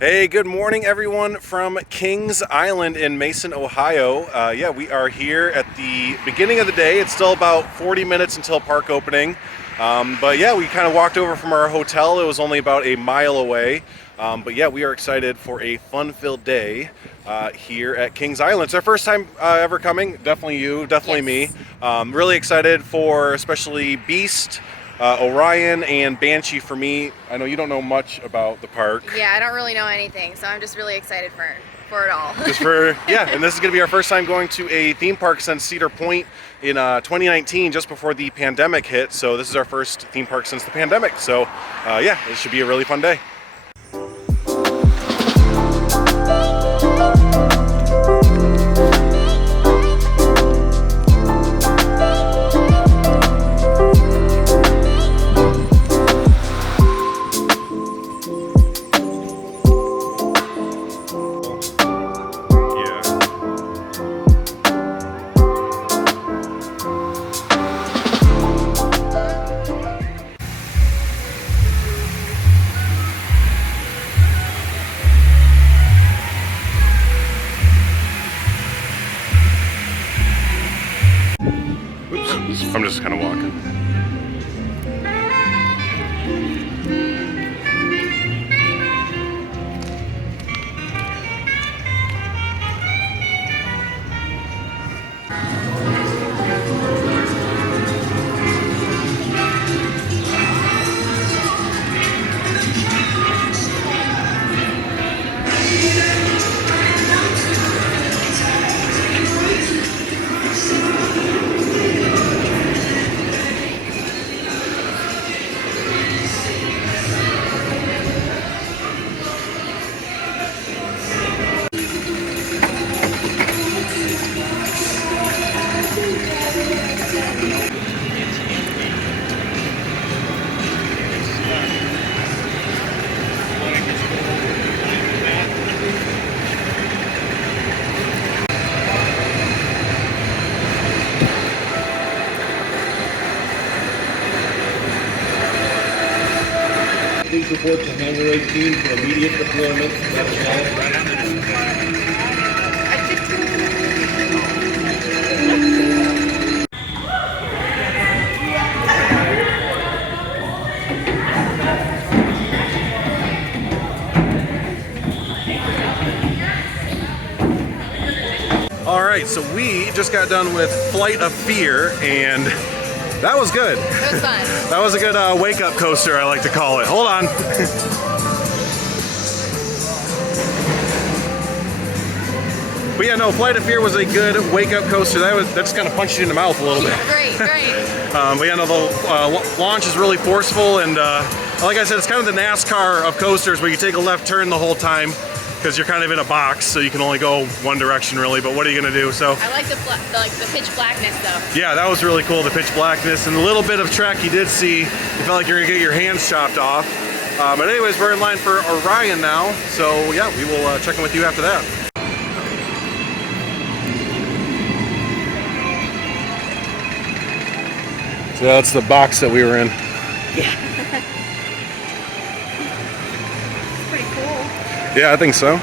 Hey, good morning, everyone from Kings Island in Mason, Ohio. We are here at the beginning of the day. It's still about 40 minutes until park opening. We kind of walked over from our hotel. It was only about a mile away. We are excited for a fun-filled day here at Kings Island. It's our first time ever coming. Definitely you, definitely Yes. me. Really excited for especially Beast, Orion, and Banshee for me. I know you don't know much about the park. Yeah, I don't really know anything, so I'm just really excited for it all. And this is going to be our first time going to a theme park since Cedar Point in 2019, just before the pandemic hit. So this is our first theme park since the pandemic. So it should be a really fun day. I'm just kind of walking. Please report to Hangar 18 for immediate deployment. All right, so we just got done with Flight of Fear, and that was good. It was fun. That was a good wake-up coaster, I like to call it. Hold on. But yeah, no, Flight of Fear was a good wake-up coaster. That just kind of punched you in the mouth a little bit. Great. The launch is really forceful, and like I said, it's kind of the NASCAR of coasters where you take a left turn the whole time because you're kind of in a box, so you can only go one direction really, but what are you gonna do? So I like the pitch blackness though. yeah, that was really cool, the pitch blackness, and the little bit of trek you did see, you felt like you're gonna get your hands chopped off. But anyways, we're in line for Orion now, so yeah, we will check in with you after that. So that's the box that we were in. Yeah. It's pretty cool. Yeah, I think so.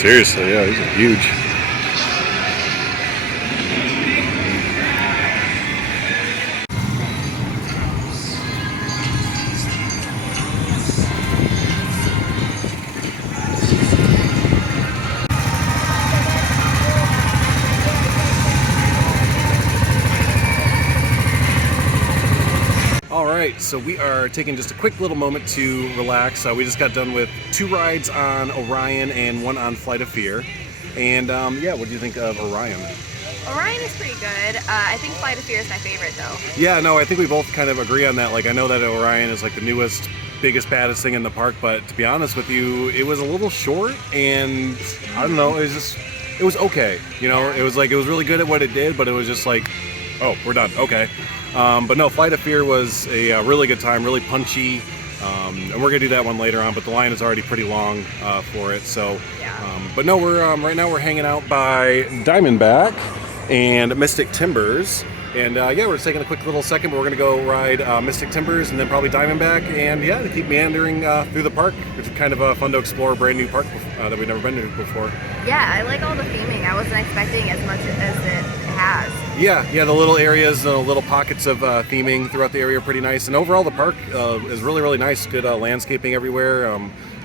Seriously, yeah, these are huge. so we are taking just a quick little moment to relax. We just got done with 2 rides on Orion and 1 on Flight of Fear. And yeah, what do you think of Orion? Orion is pretty good. I think Flight of Fear is my favorite though. Yeah, no, I think we both kind of agree on that. Like, I know that Orion is like the newest, biggest, baddest thing in the park, but to be honest with you, it was a little short, and I don't know, it was okay. You know, it was really good at what it did, but it was just like, oh, we're done. Okay. But no, Flight of Fear was a really good time, really punchy, and we're gonna do that one later on. But the line is already pretty long for it. So, but no, we're right now we're hanging out by Diamondback and Mystic Timbers, and yeah, we're just taking a quick little second. But we're gonna go ride Mystic Timbers and then probably Diamondback, and yeah, to keep meandering through the park, which is kind of fun to explore a brand new park that we've never been to before. Yeah, I like all the theming. I wasn't expecting as much as it has. Yeah, the little areas, the little pockets of theming throughout the area are pretty nice, and overall the park is really, really nice. Good landscaping everywhere.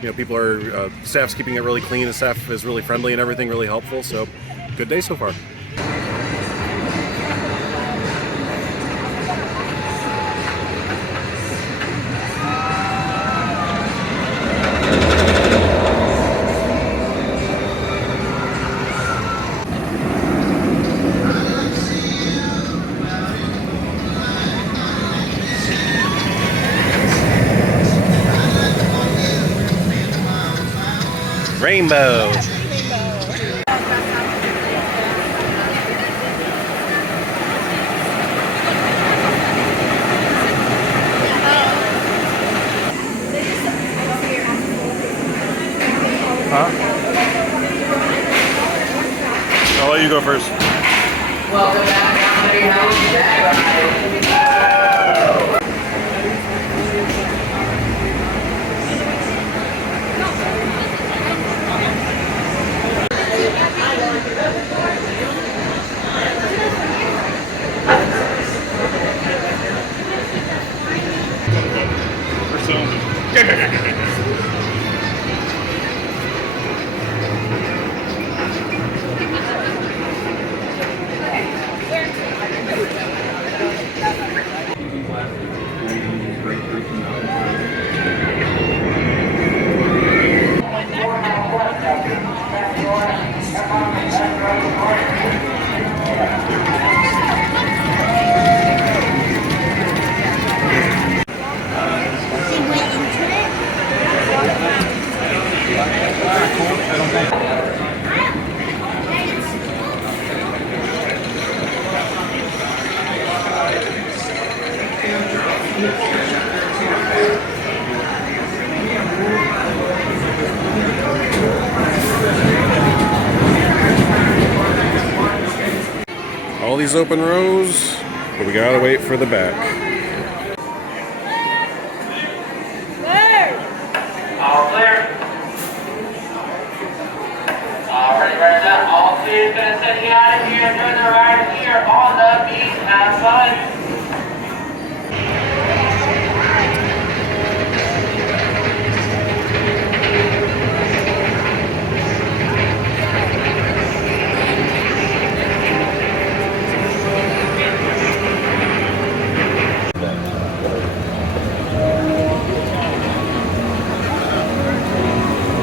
You know, people are staff's keeping it really clean. The staff is really friendly and everything, really helpful. So, good day so far. Rainbow. Huh? I'll let you go first. Welcome back, Comedy House Bag Ride. All these open rows, but we gotta wait for the back. All clear. All ready, ready, set. All three is gonna send you out of here. Enjoy the ride here on the beach. Have fun.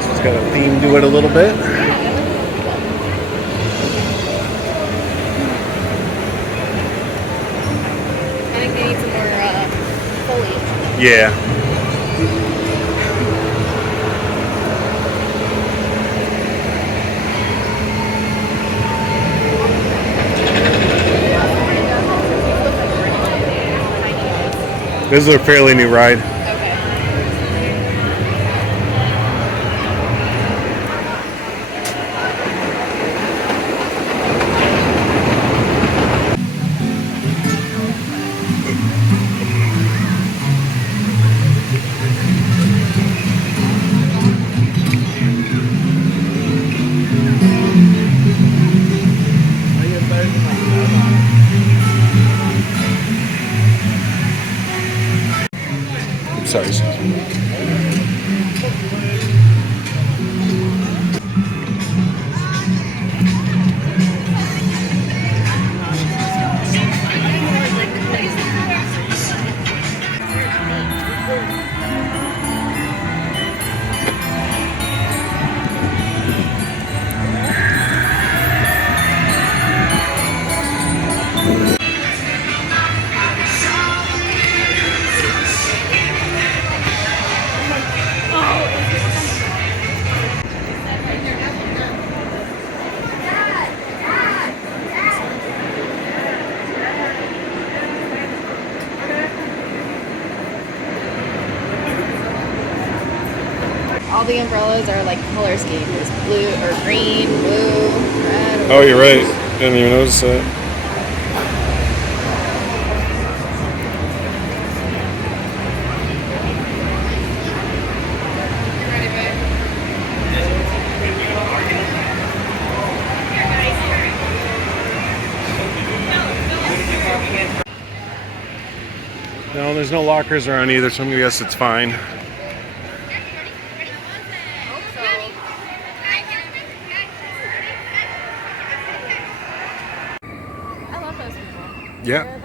It's got a theme to it a little bit. I think they need some more foliage. Yeah. This is a fairly new ride. Sorry. all the umbrellas are like color scheme. There's blue or green, blue, red. Oh, you're right. Didn't even notice that. No, there's no lockers around either, so I'm gonna guess it's fine. I love those people. Yeah. They're